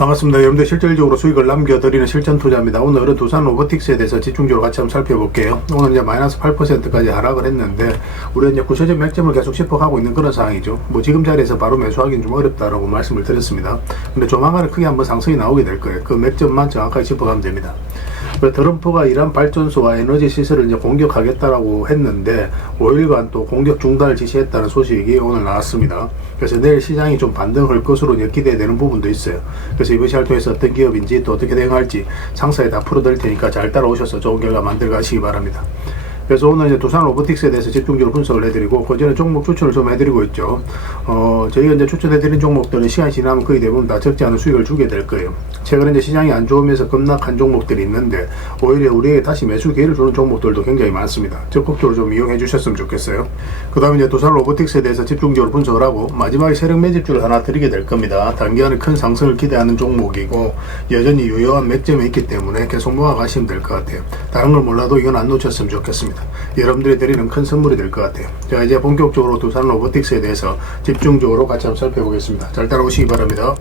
반갑습니다. 여러분들 실질적으로 수익을 남겨드리는 실전 투자입니다. 오늘은 두산 로보틱스에 대해서 집중적으로 같이 한번 살펴볼게요. 오늘 이제 마이너스 8%까지 하락을 했는데, 우리가 이제 구체적 맥점을 계속 짚어가고 있는 그런 상황이죠. 뭐 지금 자리에서 바로 매수하기는 좀 어렵다라고 말씀을 드렸습니다. 근데 조만간에 크게 한번 상승이 나오게 될 거예요. 그 맥점만 정확하게 짚어가면 됩니다. 트럼프가 이란 발전소와 에너지 시설을 이제 공격하겠다라고 했는데 5일간 또 공격 중단을 지시했다는 소식이 오늘 나왔습니다. 그래서 내일 시장이 좀 반등할 것으로 기대되는 부분도 있어요. 그래서 이번 시를 통해서 어떤 기업인지 또 어떻게 대응할지 상세히 다 풀어드릴 테니까 잘 따라오셔서 좋은 결과 만들어 가시기 바랍니다. 그래서 오늘 이제 두산 로보틱스에 대해서 집중적으로 분석을 해드리고, 그전에 종목 추천을 좀 해드리고 있죠. 저희가 이제 추천해드린 종목들은 시간이 지나면 거의 대부분 다 적지 않은 수익을 주게 될 거예요. 최근에 이제 시장이 안 좋으면서 급락한 종목들이 있는데, 오히려 우리에게 다시 매수 기회를 주는 종목들도 굉장히 많습니다. 적극적으로 좀 이용해 주셨으면 좋겠어요. 그 다음에 이제 두산 로보틱스에 대해서 집중적으로 분석을 하고, 마지막에 세력 매집주를 하나 드리게 될 겁니다. 단기간에 큰 상승을 기대하는 종목이고, 여전히 유효한 맥점에 있기 때문에 계속 모아가시면 될 것 같아요. 다른 걸 몰라도 이건 안 놓쳤으면 좋겠습니다. 여러분들이 드리는 큰 선물이 될 것 같아요. 자, 이제 본격적으로 두산 로보틱스에 대해서 집중적으로 같이 한번 살펴보겠습니다. 잘 따라오시기 바랍니다.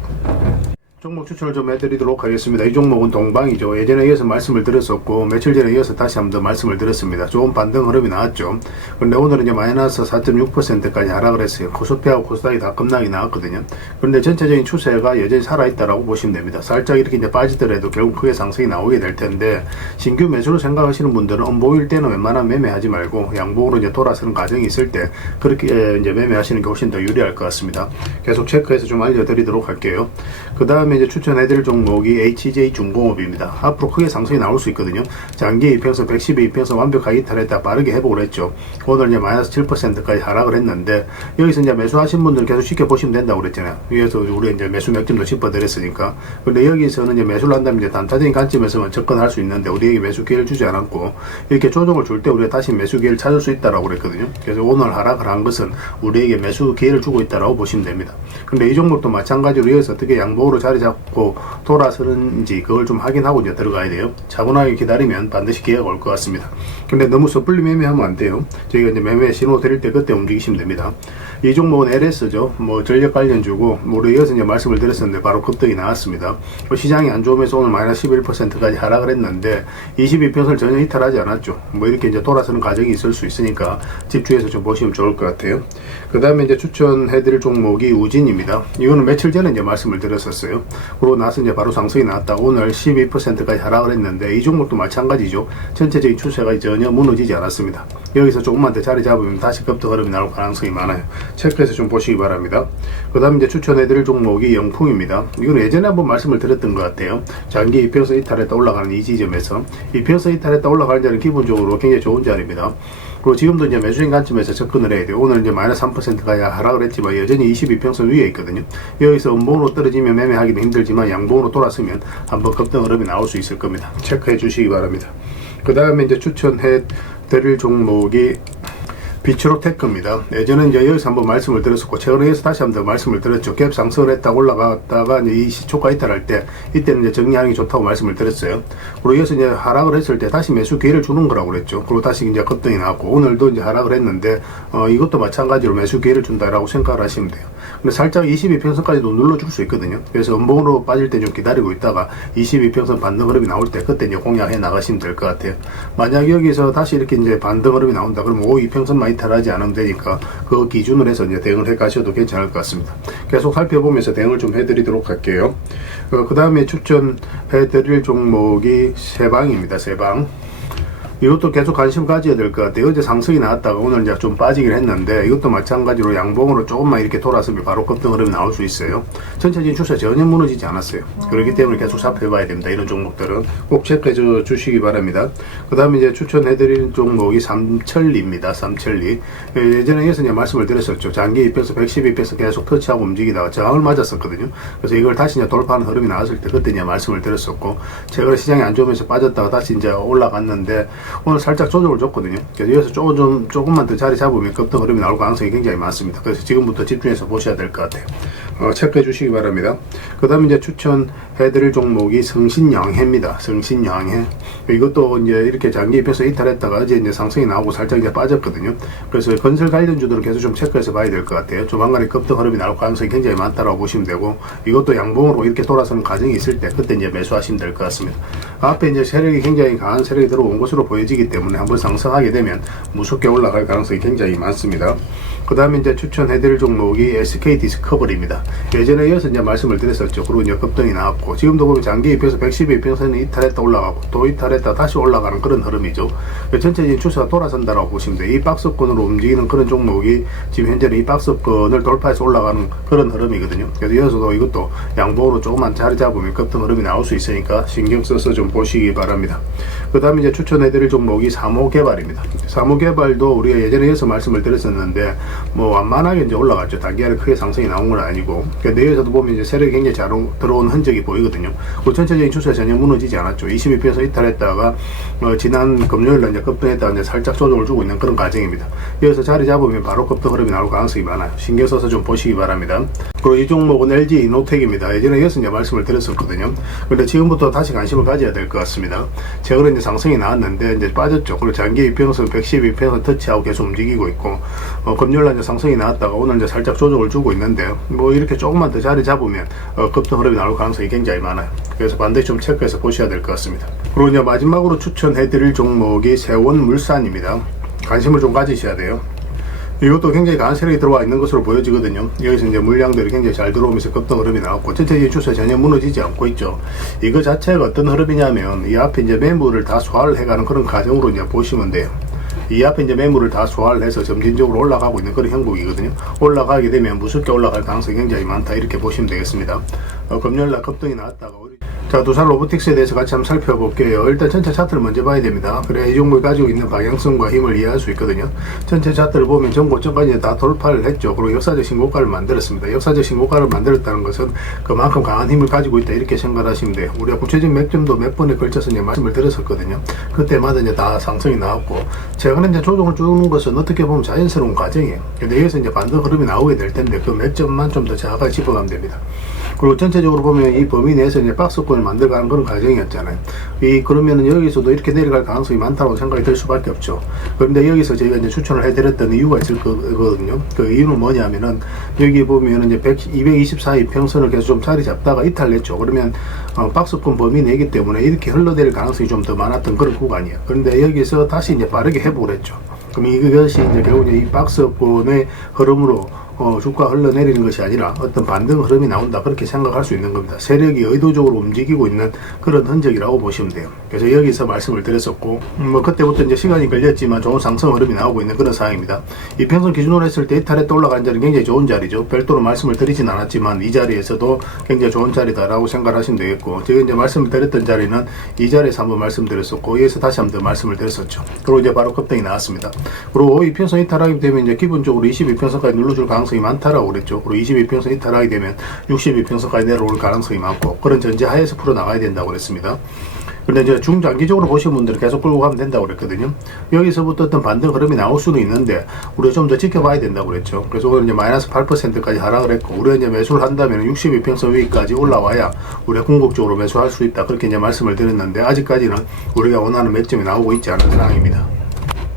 종목 추천을 좀 해드리도록 하겠습니다. 이 종목은 동방이죠. 예전에 이어서 말씀을 드렸었고, 며칠 전에 이어서 다시 한번 더 말씀을 드렸습니다. 좋은 반등 흐름이 나왔죠. 그런데 오늘은 이제 마이너스 4.6%까지 하락을 했어요. 코스피하고 코스닥이 다 급락이 나왔거든요. 그런데 전체적인 추세가 여전히 살아있다라고 보시면 됩니다. 살짝 이렇게 이제 빠지더라도 결국 크게 상승이 나오게 될 텐데, 신규 매수를 생각하시는 분들은 엄보일 때는 웬만하면 매매하지 말고 양봉으로 이제 돌아서는 과정이 있을 때 그렇게 이제 매매하시는 게 훨씬 더 유리할 것 같습니다. 계속 체크해서 좀 알려드리도록 할게요. 그 다음에 이제 추천해드릴 종목이 HJ중공업입니다. 앞으로 크게 상승이 나올 수 있거든요. 장기 이평선 110의 이평선 완벽하게 이탈했다 빠르게 회복을 했죠. 오늘 이제 마이너스 7%까지 하락을 했는데, 여기서 이제 매수하신 분들은 계속 쉽게 보시면 된다고 그랬잖아요. 위에서 우리 이제 매수 맥점도 짚어드렸으니까. 근데 여기서는 이제 매수를 한다면 이제 단타적인 관점에서만 접근할 수 있는데, 우리에게 매수 기회를 주지 않았고, 이렇게 조정을 줄 때 우리가 다시 매수 기회를 찾을 수 있다라고 그랬거든요. 그래서 오늘 하락을 한 것은 우리에게 매수 기회를 주고 있다라고 보시면 됩니다. 근데 이 종목도 마찬가지로 여기서 어떻게 양봉으로 자리 잡고 돌아서는지 그걸 좀 확인하고 이제 들어가야 돼요. 차분하게 기다리면 반드시 기회가 올 것 같습니다. 근데 너무 섣불리 매매하면 안 돼요. 저희가 이제 매매 신호 드릴 때 그때 움직이시면 됩니다. 이 종목은 LS죠. 뭐 전력 관련주고, 우리 이어서 이제 말씀을 드렸었는데 바로 급등이 나왔습니다. 시장이 안 좋으면서 오늘 마이너스 11%까지 하락을 했는데 22평선을 전혀 이탈하지 않았죠. 뭐 이렇게 이제 돌아서는 과정이 있을 수 있으니까 집중해서 좀 보시면 좋을 것 같아요. 그 다음에 이제 추천해드릴 종목이 우진입니다. 이거는 며칠 전에 이제 말씀을 드렸었어요. 그러고 나서 이제 바로 상승이 나왔다. 오늘 12%까지 하락을 했는데, 이 종목도 마찬가지죠. 전체적인 추세가 전혀 무너지지 않았습니다. 여기서 조금만 더 자리 잡으면 다시 급등 흐름이 나올 가능성이 많아요. 체크해서 좀 보시기 바랍니다. 그 다음에 이제 추천해드릴 종목이 영풍입니다. 이건 예전에 한번 말씀을 드렸던 것 같아요. 장기 이평선 이탈했다 올라가는 이 지점에서 이평선 이탈했다 올라가는 자리는 기본적으로 굉장히 좋은 자리입니다. 그리고 지금도 이제 매수인 관점에서 접근을 해야 돼요. 오늘 이제 마이너스 3%까지 하락을 했지만 여전히 22평선 위에 있거든요. 여기서 음봉으로 떨어지면 매매하기도 힘들지만 양봉으로 돌아서면 한번 급등 흐름이 나올 수 있을 겁니다. 체크해 주시기 바랍니다. 그 다음에 이제 추천해 드릴 종목이 비츠로테크입니다. 예전에 이제 여기서 한번 말씀을 드렸었고, 최근에 여기서 다시 한번 더 말씀을 드렸죠. 갭 상승을 했다가 올라갔다가 이제 이 시초가 이탈할 때, 이때는 이제 정리하는 게 좋다고 말씀을 드렸어요. 그리고 여기서 이제 하락을 했을 때 다시 매수 기회를 주는 거라고 그랬죠. 그리고 다시 이제 급등이 나왔고, 오늘도 이제 하락을 했는데, 이것도 마찬가지로 매수 기회를 준다라고 생각을 하시면 돼요. 근데 살짝 22평선까지도 눌러줄 수 있거든요. 그래서 음봉으로 빠질 때 좀 기다리고 있다가 22평선 반등 흐름이 나올 때 그때 이제 공략해 나가시면 될 것 같아요. 만약 여기서 다시 이렇게 이제 반등 흐름이 나온다 그러면 52평선만 이탈하지 않으면 되니까 그 기준으로 해서 이제 대응을 해 가셔도 괜찮을 것 같습니다. 계속 살펴보면서 대응을 좀 해드리도록 할게요. 그 다음에 추천해 드릴 종목이 세방입니다. 세방. 이것도 계속 관심 가져야 될 것 같아요. 어제 상승이 나왔다가 오늘 이제 좀 빠지긴 했는데, 이것도 마찬가지로 양봉으로 조금만 이렇게 돌아서면 바로 급등 흐름이 나올 수 있어요. 전체적인 추세 전혀 무너지지 않았어요. 그렇기 때문에 계속 살펴봐야 됩니다. 이런 종목들은 꼭 체크해 주시기 바랍니다. 그 다음에 이제 추천해드리는 종목이 삼천리입니다. 삼천리. 예전에 여기서 이제 말씀을 드렸었죠. 장기 이평선 112평선 계속 터치하고 움직이다가 저항을 맞았었거든요. 그래서 이걸 다시 이제 돌파하는 흐름이 나왔을 때 그때 이제 말씀을 드렸었고, 최근에 시장이 안 좋으면서 빠졌다가 다시 이제 올라갔는데, 오늘 살짝 조정을 줬거든요. 그래서 여기서 조금만 더 자리 잡으면 급등 흐름이 나올 가능성이 굉장히 많습니다. 그래서 지금부터 집중해서 보셔야 될 것 같아요. 체크해 주시기 바랍니다. 그 다음에 이제 추천해드릴 종목이 성신양해입니다. 성신양해. 이것도 이제 이렇게 장기 입혀서 이탈했다가 이제 상승이 나오고 살짝 이제 빠졌거든요. 그래서 건설 관련주들은 계속 좀 체크해서 봐야 될 것 같아요. 조만간에 급등 흐름이 나올 가능성이 굉장히 많다라고 보시면 되고, 이것도 양봉으로 이렇게 돌아서는 과정이 있을 때 그때 이제 매수하시면 될 것 같습니다. 앞에 이제 세력이 굉장히 강한 세력이 들어온 것으로 보여지기 때문에 한번 상승하게 되면 무섭게 올라갈 가능성이 굉장히 많습니다. 그 다음에 이제 추천해드릴 종목이 SK 디스커버리입니다. 예전에 이어서 이제 말씀을 드렸었죠. 그리고 이제 급등이 나왔고, 지금도 보면 장기 입혀서 112평선은 이탈했다 올라가고 또 이탈했다 다시 올라가는 그런 흐름이죠. 전체적인 추세가 돌아선다라고 보시면 돼요. 이 박스권으로 움직이는 그런 종목이 지금 현재는 이 박스권을 돌파해서 올라가는 그런 흐름이거든요. 그래서 이어서도 이것도 양봉으로 조금만 자리 잡으면 급등 흐름이 나올 수 있으니까 신경 써서 좀 보시기 바랍니다. 그 다음에 이제 추천해드릴 종목이 사모개발입니다. 사모개발도 우리가 예전에 이어서 말씀을 드렸었는데 뭐 완만하게 이제 올라갔죠. 단기간에 크게 상승이 나온 건 아니고, 내에서도 보면 이제 세력이 굉장히 잘 들어온 흔적이 보이거든요. 그 전체적인 추세가 전혀 무너지지 않았죠. 22%에서 이탈했다가 지난 금요일날 이제 급등했다가 이제 살짝 조정을 주고 있는 그런 과정입니다. 여기서 자리 잡으면 바로 급등 흐름이 나올 가능성이 많아요. 신경 써서 좀 보시기 바랍니다. 그리고 이 종목은 LG 이노텍입니다. 예전에 이어서 이제 말씀을 드렸었거든요. 근데 지금부터 다시 관심을 가져야 될 것 같습니다. 최근에 이제 상승이 나왔는데 이제 빠졌죠. 그리고 장기 이평선 112평선 터치하고 계속 움직이고 있고, 금요일날 이제 상승이 나왔다가 오늘 이제 살짝 조정을 주고 있는데, 뭐 이렇게 조금만 더 자리 잡으면 급등 흐름이 나올 가능성이 굉장히 많아요. 그래서 반드시 좀 체크해서 보셔야 될 것 같습니다. 그리고 이제 마지막으로 추천해드릴 종목이 세원물산입니다. 관심을 좀 가지셔야 돼요. 이것도 굉장히 강한 세력이 들어와 있는 것으로 보여지거든요. 여기서 이제 물량들이 굉장히 잘 들어오면서 급등 흐름이 나왔고, 전체적인 추세 전혀 무너지지 않고 있죠. 이거 자체가 어떤 흐름이냐면, 이 앞에 이제 매물을 다 소화를 해가는 그런 과정으로 이제 보시면 돼요. 이 앞에 이제 매물을 다 소화를 해서 점진적으로 올라가고 있는 그런 형국이거든요. 올라가게 되면 무섭게 올라갈 가능성이 굉장히 많다, 이렇게 보시면 되겠습니다. 금요일날 급등이 나왔다가 자, 두산 로보틱스에 대해서 같이 한번 살펴볼게요. 일단 전체 차트를 먼저 봐야 됩니다. 그래야 이 종목이 가지고 있는 방향성과 힘을 이해할 수 있거든요. 전체 차트를 보면 전고점까지 다 돌파를 했죠. 그리고 역사적 신고가를 만들었습니다. 역사적 신고가를 만들었다는 것은 그만큼 강한 힘을 가지고 있다, 이렇게 생각하시면 돼요. 우리가 구체적인 맥점도 몇 번에 걸쳐서 이제 말씀을 드렸었거든요. 그때마다 이제 다 상승이 나왔고, 최근에 이제 조정을 주는 것은 어떻게 보면 자연스러운 과정이에요. 근데 여기서 이제 반등 흐름이 나오게 될 텐데 그 맥점만 좀 더 정확하게 짚어가면 됩니다. 그리고 전체적으로 보면 이 범위 내에서 이제 박스권을 만들어가는 그런 과정이었잖아요. 그러면은 여기서도 이렇게 내려갈 가능성이 많다고 생각이 들 수밖에 없죠. 그런데 여기서 저희가 이제 추천을 해드렸던 이유가 있을 거거든요. 그 이유는 뭐냐면은, 여기 보면은 이제 224 이평선을 계속 좀 자리 잡다가 이탈했죠. 그러면 박스권 범위 내기 때문에 이렇게 흘러내릴 가능성이 좀 더 많았던 그런 구간이에요. 그런데 여기서 다시 이제 빠르게 회복을 했죠. 그럼 이것이 이제 결국 이 박스권의 흐름으로 주가 흘러내리는 것이 아니라 어떤 반등 흐름이 나온다, 그렇게 생각할 수 있는 겁니다. 세력이 의도적으로 움직이고 있는 그런 흔적이라고 보시면 돼요. 그래서 여기서 말씀을 드렸었고, 뭐 그때부터 이제 시간이 걸렸지만 좋은 상승 흐름이 나오고 있는 그런 상황입니다. 이 평선 기준으로 했을 때 이탈했다 올라간 자리는 굉장히 좋은 자리죠. 별도로 말씀을 드리진 않았지만 이 자리에서도 굉장히 좋은 자리다라고 생각하시면 되겠고, 제가 이제 말씀을 드렸던 자리는 이 자리에서 한번 말씀드렸었고, 여기서 다시 한번 더 말씀을 드렸었죠. 그리고 이제 바로 급등이 나왔습니다. 그리고 이 평선 이탈하게 되면 이제 기본적으로 22평선까지 눌러줄 가능성이 많다라고 그랬죠. 그리고 22평선 이탈하게 되면 62평선까지 내려올 가능성이 많고, 그런 전제 하에서 풀어나가야 된다고 그랬습니다. 근데 이제 중장기적으로 보시는 분들은 계속 끌고 가면 된다고 그랬거든요. 여기서부터 어떤 반등 흐름이 나올 수는 있는데 우리가 좀 더 지켜봐야 된다고 그랬죠. 그래서 오늘 이제 마이너스 8%까지 하락을 했고, 우리가 이제 매수를 한다면 62평선 위까지 올라와야 우리가 궁극적으로 매수할 수 있다, 그렇게 이제 말씀을 드렸는데, 아직까지는 우리가 원하는 매점이 나오고 있지 않은 상황입니다.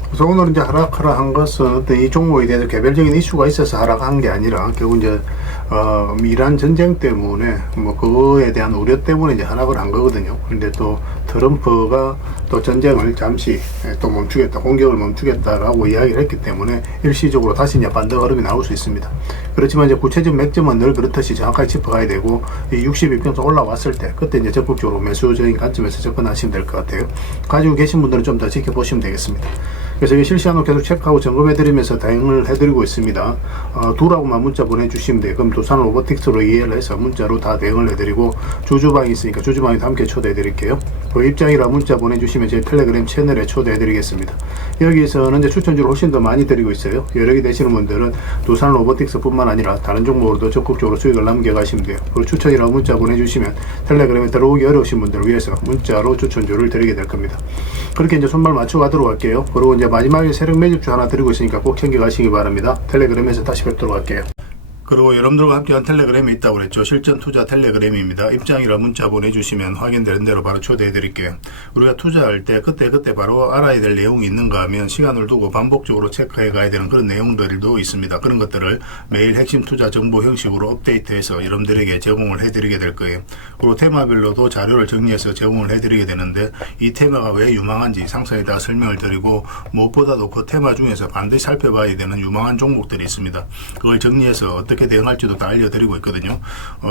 그래서 오늘 이제 하락한 것은 어떤 이 종목에 대해서 개별적인 이슈가 있어서 하락한 게 아니라, 결국 이제 이란 전쟁 때문에 뭐 그거에 대한 우려 때문에 이제 하락을 한 거거든요. 근데 또 트럼프가 또 전쟁을 잠시 또 멈추겠다, 공격을 멈추겠다라고 이야기를 했기 때문에 일시적으로 다시 이제 반등 흐름이 나올 수 있습니다. 그렇지만 이제 구체적 맥점은 늘 그렇듯이 정확하게 짚어가야 되고, 이 62평선 올라왔을 때 그때 이제 적극적으로 매수적인 관점에서 접근하시면 될 것 같아요. 가지고 계신 분들은 좀 더 지켜보시면 되겠습니다. 그래서 이 실시간으로 계속 체크하고 점검해드리면서 대응을 해드리고 있습니다. 두라고만 문자 보내주시면 돼요. 그럼 두산 로보틱스로 이해를 해서 문자로 다 대응을 해드리고, 주주방이 있으니까 주주방에도 함께 초대해드릴게요. 그 입장이라 문자 보내주시면 제 텔레그램 채널에 초대해드리겠습니다. 여기서는 이제 추천주를 훨씬 더 많이 드리고 있어요. 여력이 되시는 분들은 두산 로보틱스 뿐만 아니라 다른 종목으로도 적극적으로 수익을 남겨가시면 돼요. 그리고 추천이라고 문자 보내주시면 텔레그램에 들어오기 어려우신 분들을 위해서 문자로 추천주를 드리게 될 겁니다. 그렇게 이제 손발 맞춰가도록 할게요. 그리고 이제 마지막에 세력 매집주 하나 드리고 있으니까 꼭 챙겨가시기 바랍니다. 텔레그램에서 다시 뵙도록 할게요. 그리고 여러분들과 함께한 텔레그램이 있다고 그랬죠. 실전 투자 텔레그램입니다. 입장이라 문자 보내주시면 확인되는 대로 바로 초대해 드릴게요. 우리가 투자할 때 그때 바로 알아야 될 내용이 있는가 하면 시간을 두고 반복적으로 체크해 가야 되는 그런 내용들도 있습니다. 그런 것들을 매일 핵심 투자 정보 형식으로 업데이트해서 여러분들에게 제공을 해 드리게 될 거예요. 그리고 테마별로도 자료를 정리해서 제공을 해 드리게 되는데 이 테마가 왜 유망한지 상세히 다 설명을 드리고 무엇보다도 그 테마 중에서 반드시 살펴봐야 되는 유망한 종목들이 있습니다. 그걸 정리해서 어떻게 대응할지도 다 알려드리고 있거든요.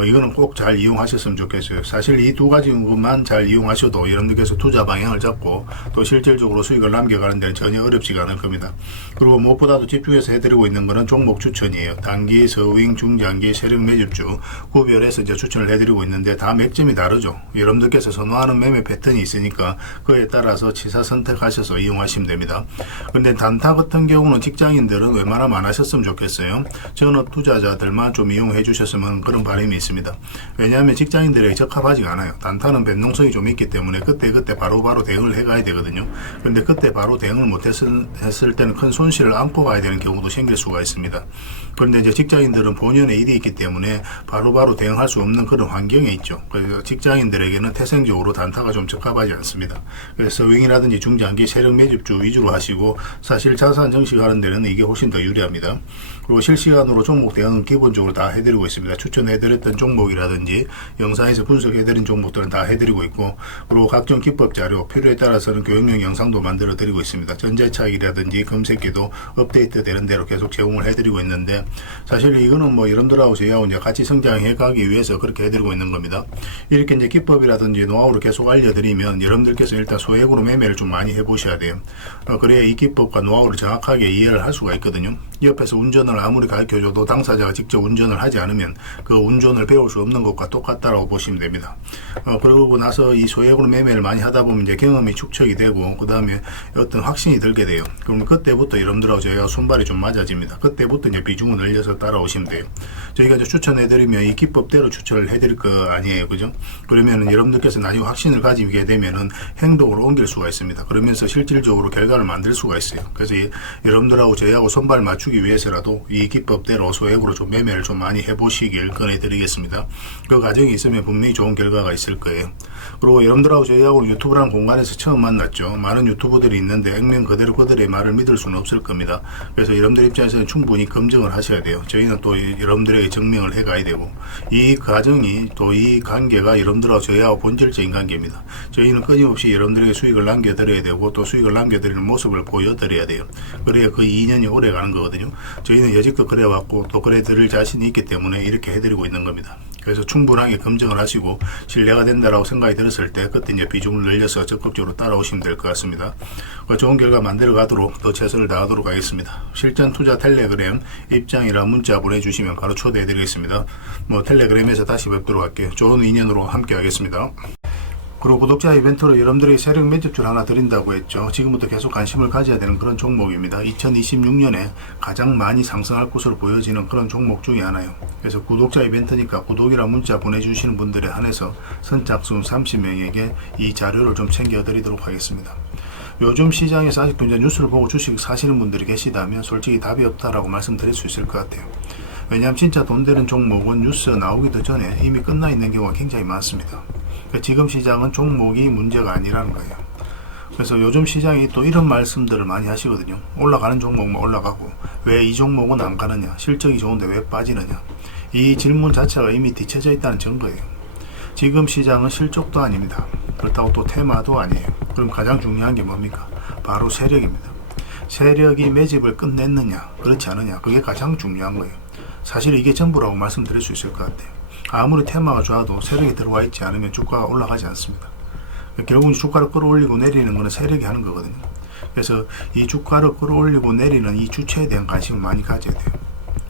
이거는 꼭 잘 이용하셨으면 좋겠어요. 사실 이 두 가지만 잘 이용하셔도 여러분들께서 투자 방향을 잡고 또 실질적으로 수익을 남겨가는 데는 전혀 어렵지가 않을 겁니다. 그리고 무엇보다도 집중해서 해드리고 있는 것은 종목 추천이에요. 단기, 서윙, 중장기, 세력 매집주 구별해서 이제 추천을 해드리고 있는데 다 맥점이 다르죠. 여러분들께서 선호하는 매매 패턴이 있으니까 그에 따라서 치사 선택하셔서 이용하시면 됩니다. 근데 단타 같은 경우는 직장인들은 웬만하면 안 하셨으면 좋겠어요. 전업 투자자들만 좀 이용해 주셨으면 그런 바람이 있습니다. 왜냐하면 직장인들에게 적합하지가 않아요. 단타는 변동성이 좀 있기 때문에 그때 바로바로 대응을 해가야 되거든요. 근데 그때 바로 대응을 못했을 때는 큰 손실을 안고 가야 되는 경우도 생길 수가 있습니다. 그런데 이제 직장인들은 본연의 일이 있기 때문에 바로바로 대응할 수 없는 그런 환경에 있죠. 그래서 직장인들에게는 태생적으로 단타가 좀 적합하지 않습니다. 그래서 서윙이라든지 중장기 세력 매집주 위주로 하시고 사실 자산 정식하는 데는 이게 훨씬 더 유리합니다. 그리고 실시간으로 종목 대응은 기본적으로 다 해드리고 있습니다. 추천해드렸던 종목이라든지 영상에서 분석해드린 종목들은 다 해드리고 있고, 그리고 각종 기법 자료 필요에 따라서는 교육용 영상도 만들어 드리고 있습니다. 전재차익이라든지 금새끼도 업데이트 되는 대로 계속 제공을 해드리고 있는데, 사실 이거는 뭐 여러분들하고 저희하고 이제 같이 성장해 가기 위해서 그렇게 해드리고 있는 겁니다. 이렇게 이제 기법이라든지 노하우를 계속 알려드리면 여러분들께서 일단 소액으로 매매를 좀 많이 해보셔야 돼요. 그래야 이 기법과 노하우를 정확하게 이해를 할 수가 있거든요. 옆에서 운전을 아무리 가르쳐줘도 당사자가 직접 운전을 하지 않으면 그 운전을 배울 수 없는 것과 똑같다라고 보시면 됩니다. 그러고 나서 이 소액으로 매매를 많이 하다 보면 이제 경험이 축적이 되고 그 다음에 어떤 확신이 들게 돼요. 그러면 그때부터 여러분들하고 저희가 손발이 좀 맞아집니다. 그때부터 이제 비중을 늘려서 따라오시면 돼요. 저희가 이제 추천해드리면 이 기법대로 추천을 해드릴 거 아니에요, 그죠? 그러면은 여러분들께서 나중에 확신을 가지게 되면은 행동으로 옮길 수가 있습니다. 그러면서 실질적으로 결과를 만들 수가 있어요. 그래서 여러분들하고 저희하고 손발 맞추기 위해서라도 이 기법대로 소액으로 좀 매매를 좀 많이 해보시길 권해드리겠습니다. 그 과정이 있으면 분명히 좋은 결과가 있을 거예요. 그리고 여러분들하고 저희하고 유튜브라는 공간에서 처음 만났죠. 많은 유튜브들이 있는데 액면 그대로 그들의 말을 믿을 수는 없을 겁니다. 그래서 여러분들 입장에서는 충분히 검증을 하셔야 돼요. 저희는 또 여러분들에게 증명을 해가야 되고, 이 과정이 또 이 관계가 여러분들하고 저희하고 본질적인 관계입니다. 저희는 끊임없이 여러분들에게 수익을 남겨드려야 되고 또 수익을 남겨드리는 모습을 보여드려야 돼요. 그래야 그 2년이 오래 가는 거거든요. 저희는 여지껏 그래왔고 또 그래 드릴 자신이 있기 때문에 이렇게 해드리고 있는 겁니다. 그래서 충분하게 검증을 하시고 신뢰가 된다라고 생각이 들었을 때 그때 이제 비중을 늘려서 적극적으로 따라오시면 될 것 같습니다. 좋은 결과 만들어 가도록 더 최선을 다하도록 하겠습니다. 실전 투자 텔레그램 입장이라 문자 보내주시면 바로 초대해 드리겠습니다. 텔레그램에서 다시 뵙도록 할게요. 좋은 인연으로 함께 하겠습니다. 그리고 구독자 이벤트로 여러분들에게 세력 매집줄 하나 드린다고 했죠. 지금부터 계속 관심을 가져야 되는 그런 종목입니다. 2026년에 가장 많이 상승할 것으로 보여지는 그런 종목 중에 하나요. 그래서 구독자 이벤트니까 구독이라 문자 보내주시는 분들에 한해서 선착순 30명에게 이 자료를 좀 챙겨드리도록 하겠습니다. 요즘 시장에서 아직도 이제 뉴스를 보고 주식 사시는 분들이 계시다면 솔직히 답이 없다라고 말씀드릴 수 있을 것 같아요. 왜냐하면 진짜 돈 되는 종목은 뉴스 나오기도 전에 이미 끝나 있는 경우가 굉장히 많습니다. 지금 시장은 종목이 문제가 아니라는 거예요. 그래서 요즘 시장이 또 이런 말씀들을 많이 하시거든요. 올라가는 종목만 올라가고 왜 이 종목은 안 가느냐, 실적이 좋은데 왜 빠지느냐. 이 질문 자체가 이미 뒤쳐져 있다는 증거예요. 지금 시장은 실적도 아닙니다. 그렇다고 또 테마도 아니에요. 그럼 가장 중요한 게 뭡니까? 바로 세력입니다. 세력이 매집을 끝냈느냐 그렇지 않느냐, 그게 가장 중요한 거예요. 사실 이게 전부라고 말씀드릴 수 있을 것 같아요. 아무리 테마가 좋아도 세력이 들어와 있지 않으면 주가가 올라가지 않습니다. 결국은 주가를 끌어올리고 내리는 것은 세력이 하는 거거든요. 그래서 이 주가를 끌어올리고 내리는 이 주체에 대한 관심을 많이 가져야 돼요.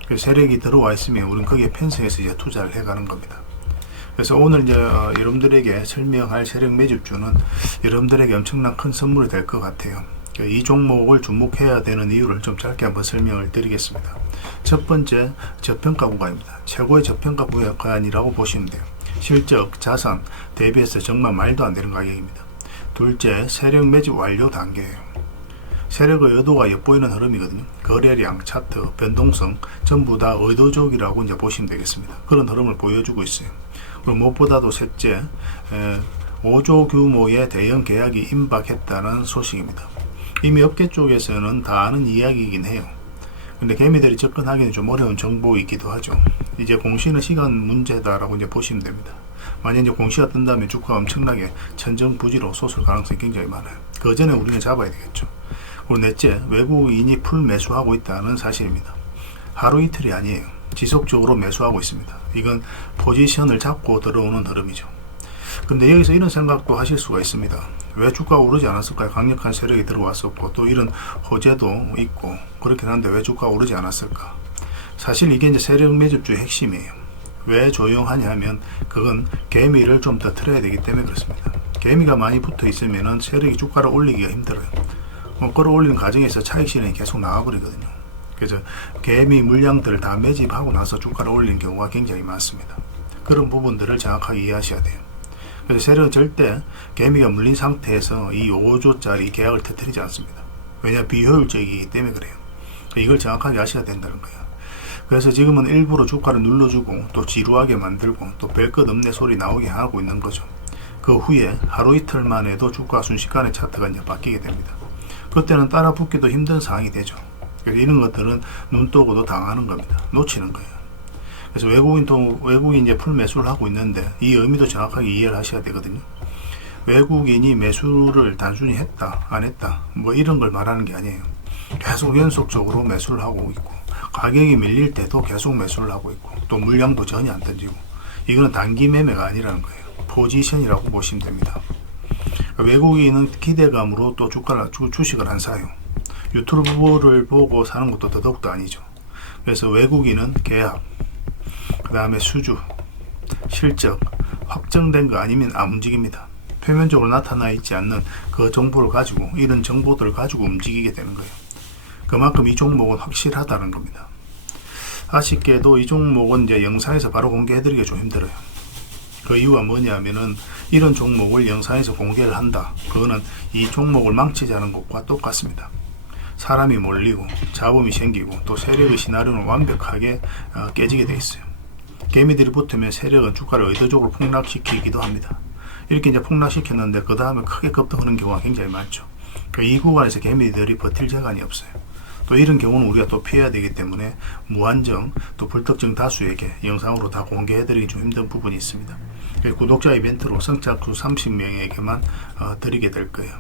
그래서 세력이 들어와 있으면 우리는 거기에 편성해서 이제 투자를 해가는 겁니다. 그래서 오늘 이제 여러분들에게 설명할 세력 매집주는 여러분들에게 엄청난 큰 선물이 될 것 같아요. 이 종목을 주목해야 되는 이유를 좀 짧게 한번 설명을 드리겠습니다. 첫 번째, 저평가 구간입니다. 최고의 저평가 구간이라고 보시면 돼요. 실적, 자산 대비해서 정말 말도 안 되는 가격입니다. 둘째, 세력 매집 완료 단계예요. 세력의 의도가 엿보이는 흐름이거든요. 거래량, 차트, 변동성 전부 다 의도적이라고 이제 보시면 되겠습니다. 그런 흐름을 보여주고 있어요. 그리고 무엇보다도 셋째, 5조 규모의 대형 계약이 임박했다는 소식입니다. 이미 업계 쪽에서는 다 아는 이야기이긴 해요. 근데 개미들이 접근하기는 좀 어려운 정보이기도 하죠. 이제 공시는 시간 문제다라고 이제 보시면 됩니다. 만약 이제 공시가 뜬다면 주가가 엄청나게 천정부지로 솟을 가능성이 굉장히 많아요. 그 전에 우리는 잡아야 되겠죠. 그리고 넷째, 외국인이 풀 매수하고 있다는 사실입니다. 하루 이틀이 아니에요. 지속적으로 매수하고 있습니다. 이건 포지션을 잡고 들어오는 흐름이죠. 근데 여기서 이런 생각도 하실 수가 있습니다. 왜 주가가 오르지 않았을까요? 강력한 세력이 들어왔었고 또 이런 호재도 있고 그렇긴 한데 왜 주가가 오르지 않았을까? 사실 이게 이제 세력 매집주의 핵심이에요. 왜 조용하냐 하면 그건 개미를 좀 더 틀어야 되기 때문에 그렇습니다. 개미가 많이 붙어 있으면 세력이 주가를 올리기가 힘들어요. 끌어올리는 과정에서 차익 실현이 계속 나와버리거든요. 그래서 개미 물량들을 다 매집하고 나서 주가를 올리는 경우가 굉장히 많습니다. 그런 부분들을 정확하게 이해하셔야 돼요. 그래서 세력은 절대 개미가 물린 상태에서 이 5조짜리 계약을 터뜨리지 않습니다. 왜냐 비효율적이기 때문에 그래요. 이걸 정확하게 아셔야 된다는 거예요. 그래서 지금은 일부러 주가를 눌러주고 또 지루하게 만들고 또 별 것 없네 소리 나오게 하고 있는 거죠. 그 후에 하루 이틀만 해도 주가 순식간에 차트가 이제 바뀌게 됩니다. 그때는 따라 붙기도 힘든 상황이 되죠. 그래서 이런 것들은 눈 떠고도 당하는 겁니다. 놓치는 거예요. 그래서 외국인이 이제 풀 매수를 하고 있는데 이 의미도 정확하게 이해를 하셔야 되거든요. 외국인이 매수를 단순히 했다, 안 했다, 뭐 이런 걸 말하는 게 아니에요. 계속 연속적으로 매수를 하고 있고, 가격이 밀릴 때도 계속 매수를 하고 있고, 또 물량도 전혀 안 던지고, 이거는 단기 매매가 아니라는 거예요. 포지션이라고 보시면 됩니다. 외국인은 기대감으로 또 주식을 안 사요. 유튜브를 보고 사는 것도 더더욱도 아니죠. 그래서 외국인은 계약, 그 다음에 수주, 실적, 확정된 거 아니면 안 움직입니다. 표면적으로 나타나 있지 않는 그 정보를 가지고, 이런 정보들을 가지고 움직이게 되는 거예요. 그만큼 이 종목은 확실하다는 겁니다. 아쉽게도 이 종목은 이제 영상에서 바로 공개해드리기가 좀 힘들어요. 그 이유가 뭐냐면은 이런 종목을 영상에서 공개를 한다. 그거는 이 종목을 망치자는 것과 똑같습니다. 사람이 몰리고 잡음이 생기고 또 세력의 시나리오는 완벽하게 깨지게 되어 있어요. 개미들이 붙으면 세력은 주가를 의도적으로 폭락시키기도 합니다. 이렇게 이제 폭락시켰는데 그 다음에 크게 급등하는 경우가 굉장히 많죠. 이 구간에서 개미들이 버틸 재간이 없어요. 또 이런 경우는 우리가 또 피해야 되기 때문에 무한정 또 불특정 다수에게 영상으로 다 공개해드리기 좀 힘든 부분이 있습니다. 구독자 이벤트로 선착순 30명에게만 드리게 될 거예요.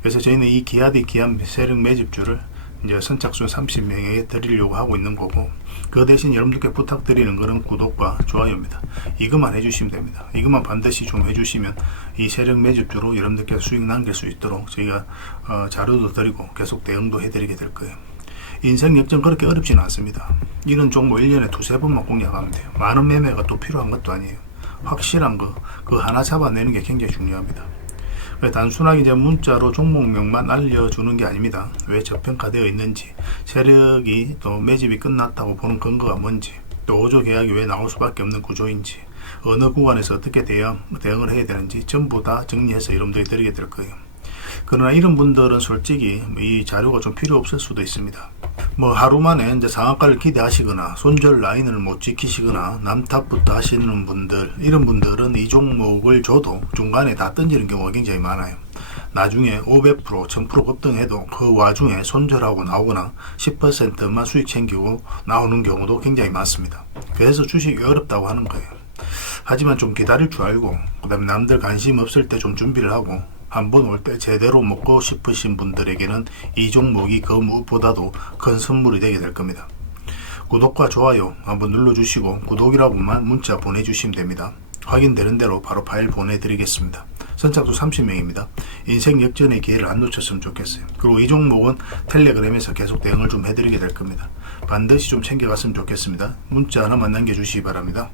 그래서 저희는 이 기아디 기안 세력 매집주를 이제 선착순 30명에게 드리려고 하고 있는 거고, 그 대신 여러분들께 부탁드리는 것은 구독과 좋아요입니다. 이것만 해주시면 됩니다. 이것만 반드시 좀 해주시면 이 세력 매집주로 여러분들께 수익 남길 수 있도록 저희가 자료도 드리고 계속 대응도 해드리게 될 거예요. 인생 역전 그렇게 어렵지는 않습니다. 이런 종목 1년에 두세 번만 공략하면 돼요. 많은 매매가 또 필요한 것도 아니에요. 확실한 거, 그 하나 잡아내는 게 굉장히 중요합니다. 단순하게 이제 문자로 종목명만 알려주는 게 아닙니다. 왜 저평가되어 있는지, 세력이 또 매집이 끝났다고 보는 근거가 뭔지, 또 5조 계약이 왜 나올 수밖에 없는 구조인지, 어느 구간에서 어떻게 대응을 해야 되는지 전부 다 정리해서 여러분들이 드리게 될 거예요. 그러나 이런 분들은 솔직히 이 자료가 좀 필요 없을 수도 있습니다. 뭐 하루 만에 이제 상한가를 기대하시거나 손절 라인을 못 지키시거나 남탑부터 하시는 분들, 이런 분들은 이 종목을 줘도 중간에 다 던지는 경우가 굉장히 많아요. 나중에 500%, 1000% 급등해도 그 와중에 손절하고 나오거나 10%만 수익 챙기고 나오는 경우도 굉장히 많습니다. 그래서 주식이 어렵다고 하는 거예요. 하지만 좀 기다릴 줄 알고, 그 다음에 남들 관심 없을 때 좀 준비를 하고, 한번 올 때 제대로 먹고 싶으신 분들에게는 이 종목이 그 무엇보다도 큰 선물이 되게 될 겁니다. 구독과 좋아요 한번 눌러주시고 구독이라고만 문자 보내주시면 됩니다. 확인되는 대로 바로 파일 보내드리겠습니다. 선착순 30명입니다. 인생 역전의 기회를 안 놓쳤으면 좋겠어요. 그리고 이 종목은 텔레그램에서 계속 대응을 좀 해드리게 될 겁니다. 반드시 좀 챙겨갔으면 좋겠습니다. 문자 하나만 남겨주시기 바랍니다.